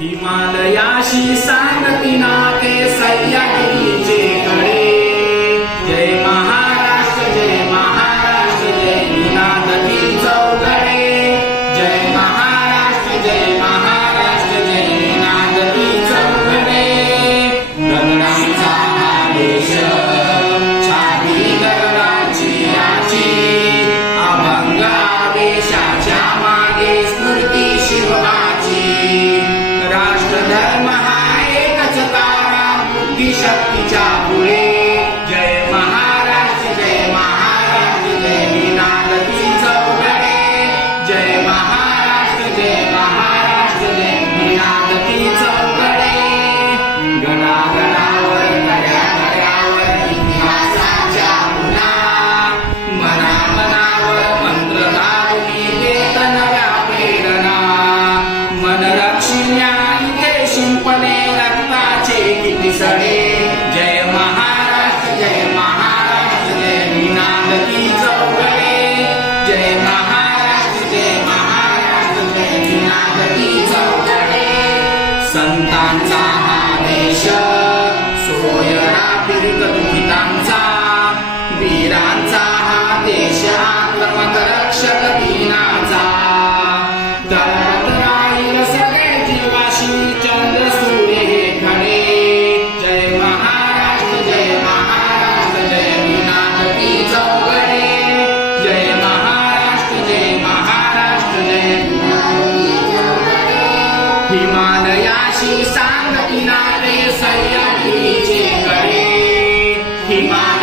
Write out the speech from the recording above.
हिमालयाशी सांगती नाते सह्याद्री सडे जय महाराष्ट्र जय महाराष्ट्र जय नागकी चौकडे जय महाराष्ट्र जय महाराष्ट्र जय नागकी चौकडे संतांचा हिमालयाशी सांगती नाते सैय्यदीचे कडे हिमा